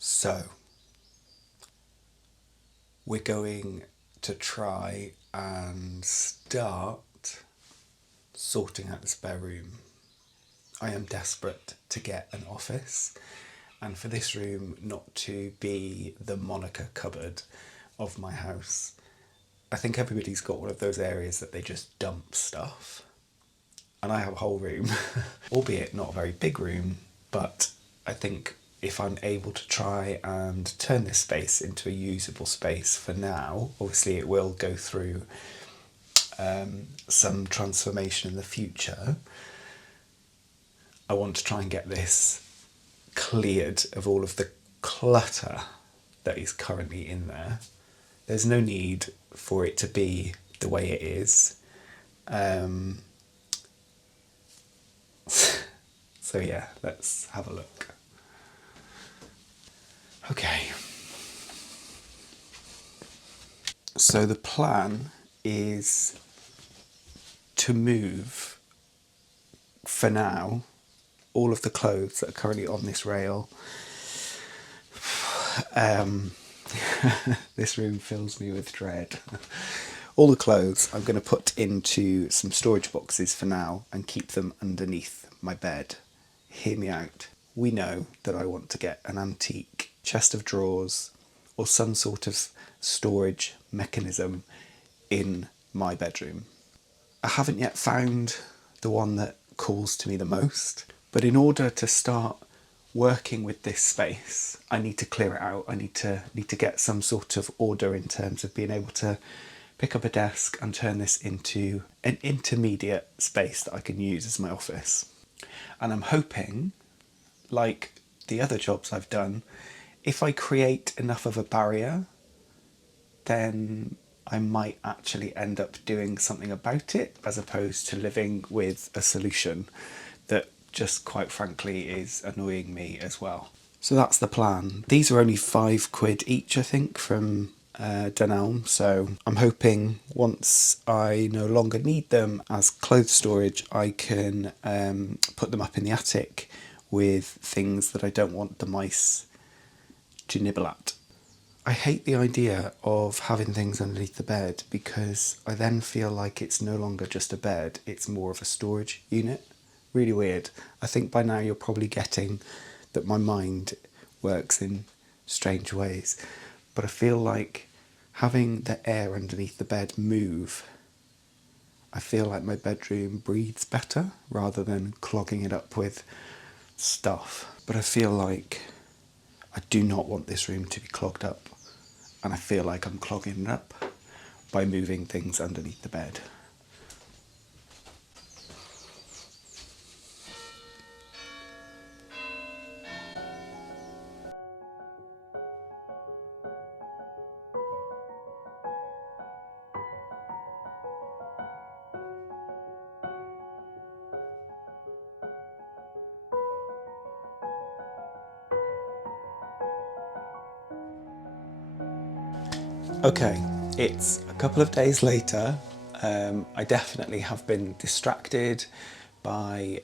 So, we're going to try and start sorting out the spare room. I am desperate to get an office, and for this room not to be the Monica cupboard of my house. I think everybody's got one of those areas that they just dump stuff. And I have a whole room, albeit not a very big room, but I think if I'm able to try and turn this space into a usable space for now, obviously it will go through some transformation in the future. I want to try and get this cleared of all of the clutter that is currently in there. There's no need for it to be the way it is. So yeah, let's have a look. Okay. So the plan is to move, for now, all of the clothes that are currently on this rail. This room fills me with dread. All the clothes I'm going to put into some storage boxes for now and keep them underneath my bed. Hear me out. We know that I want to get an antique chest of drawers or some sort of storage mechanism in my bedroom. I haven't yet found the one that calls to me the most, but in order to start working with this space, I need to clear it out. I need to get some sort of order in terms of being able to pick up a desk and turn this into an intermediate space that I can use as my office. And I'm hoping, like the other jobs I've done, if I create enough of a barrier, then I might actually end up doing something about it, as opposed to living with a solution that just quite frankly is annoying me as well. So that's the plan. These are only £5 each, I think, from Dunelm, so I'm hoping once I no longer need them as clothes storage, I can put them up in the attic with things that I don't want the mice to nibble at. I hate the idea of having things underneath the bed because I then feel like it's no longer just a bed, it's more of a storage unit. Really weird. I think by now you're probably getting that my mind works in strange ways, but I feel like having the air underneath the bed move, I feel like my bedroom breathes better rather than clogging it up with stuff. But I feel like I do not want this room to be clogged up, and I feel like I'm clogging it up by moving things underneath the bed. Okay, it's a couple of days later. I definitely have been distracted by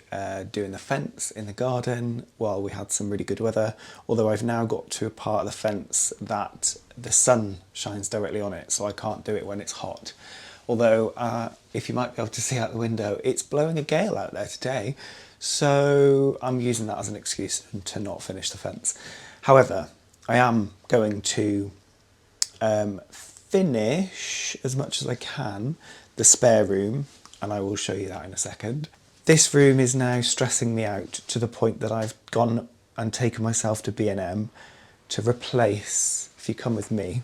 doing the fence in the garden while we had some really good weather, although I've now got to a part of the fence that the sun shines directly on it, so I can't do it when it's hot. Although, if you might be able to see out the window, it's blowing a gale out there today, so I'm using that as an excuse to not finish the fence. However, I am going to finish as much as I can the spare room, and I will show you that in a second. This room is now stressing me out to the point that I've gone and taken myself to B&M to replace, if you come with me.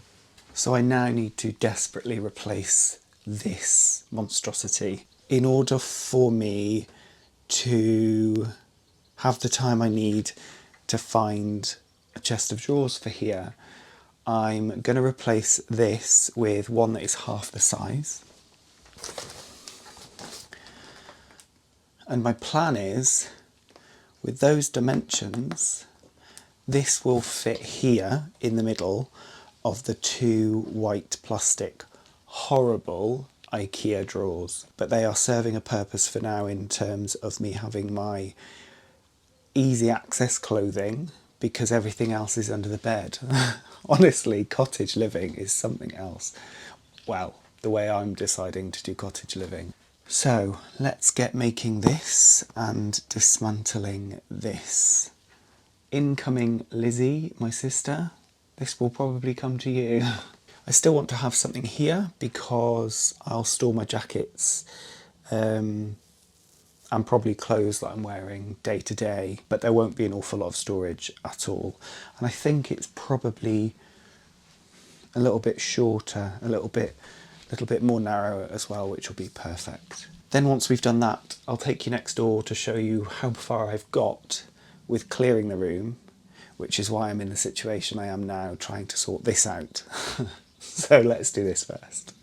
So I now need to desperately replace this monstrosity in order for me to have the time I need to find a chest of drawers for here. I'm going to replace this with one that is half the size. And my plan is, with those dimensions, this will fit here in the middle of the two white plastic horrible IKEA drawers. But they are serving a purpose for now in terms of me having my easy access clothing, because everything else is under the bed. Honestly, cottage living is something else. Well, the way I'm deciding to do cottage living. So let's get making this and dismantling this. Incoming Lizzie, my sister. This will probably come to you. I still want to have something here because I'll store my jackets and probably clothes that I'm wearing day to day, but there won't be an awful lot of storage at all. And I think it's probably a little bit shorter, a little bit more narrow as well, which will be perfect. Then once we've done that, I'll take you next door to show you how far I've got with clearing the room, which is why I'm in the situation I am now, trying to sort this out. So let's do this first.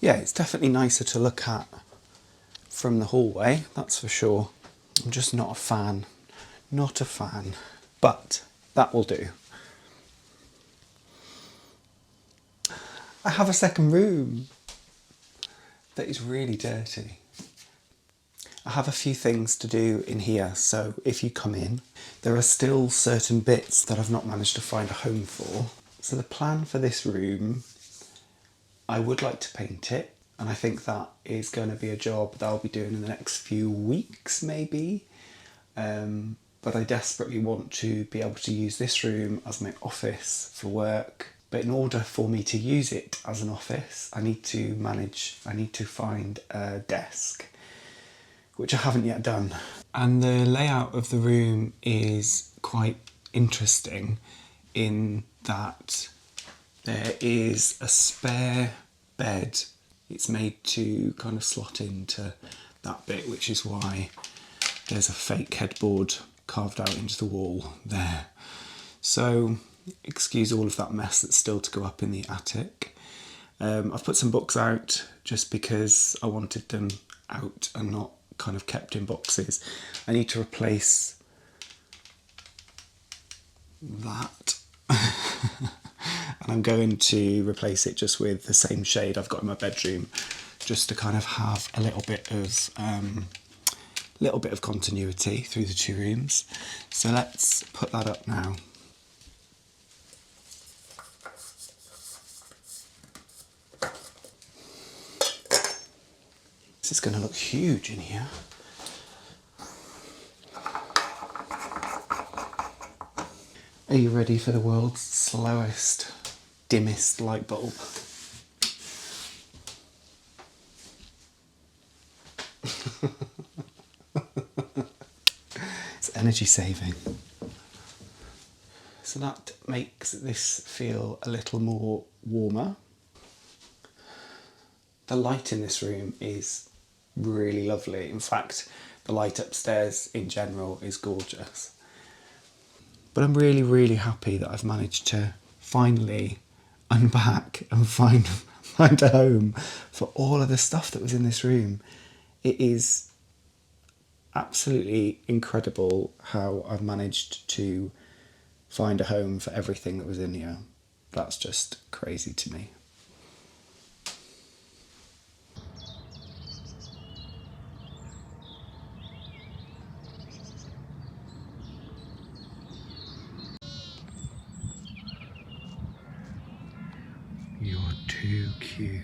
Yeah, it's definitely nicer to look at from the hallway, that's for sure. I'm just not a fan. Not a fan. But that will do. I have a second room that is really dirty. I have a few things to do in here, so if you come in, there are still certain bits that I've not managed to find a home for. So the plan for this room, I would like to paint it, and I think that is going to be a job that I'll be doing in the next few weeks maybe. But I desperately want to be able to use this room as my office for work. But in order for me to use it as an office, I need to find a desk, which I haven't yet done. And the layout of the room is quite interesting in that there is a spare bed. It's made to kind of slot into that bit, which is why there's a fake headboard carved out into the wall there. So excuse all of that mess that's still to go up in the attic. I've put some books out just because I wanted them out and not kind of kept in boxes. I need to replace that. And I'm going to replace it just with the same shade I've got in my bedroom, just to kind of have a little bit of continuity through the two rooms. So let's put that up now. This is going to look huge in here. Are you ready for the world's slowest, dimmest light bulb? It's energy saving. So that makes this feel a little more warmer. The light in this room is really lovely. In fact, the light upstairs in general is gorgeous. But I'm really, really happy that I've managed to finally unpack and find a home for all of the stuff that was in this room. It is absolutely incredible how I've managed to find a home for everything that was in here. That's just crazy to me. You're too cute.